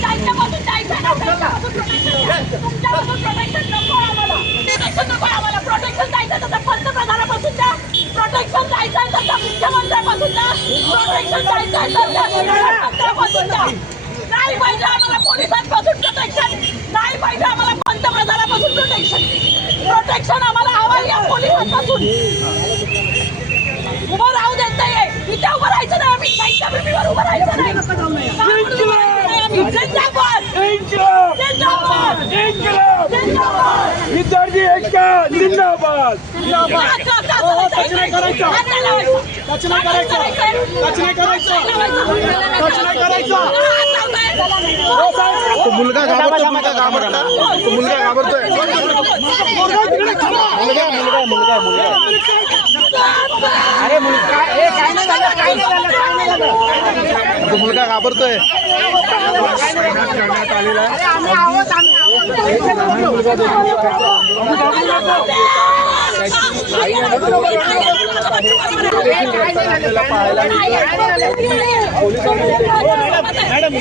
त्यांच्यापासून जायचं ना, त्यांच्यापासून तुमच्यापासून प्रोटेक्शन नको आम्हाला, प्रोटेक्शन नको आम्हाला. प्रोटेक्शन जायचं तर पंतप्रधानापासून द्या, प्रोटेक्शन जायचं तर मुख्यमंत्र्यापासून द्या, प्रोटेक्शन जायचं तर मंत्र्यापासून द्या. नाही पाहिजे आम्हाला पोलिसांपासून प्रोटेक्शन, नाही पाहिजे आम्हाला पंतप्रधानापासून प्रोटेक्शन. प्रोटेक्शन आम्हाला हवं या पोलिसांपासून. उभं राहू देत नाहीये, इथे उभं राहायचं नाही आम्ही, साईडच्या भूमीवर उभं राहायचं नाही. विद्यार्थी एकता जिंदाबाद. तो मुलगा घाबरतो, मुलगा घाबरला, तो मुलगा घाबरतोय. मुलगा अरे मुलगा काय नाही झालं, काय नाही झालं, काय नाही झालं. तो मुलगा घाबरतोय. करण्यात आलेला मॅडम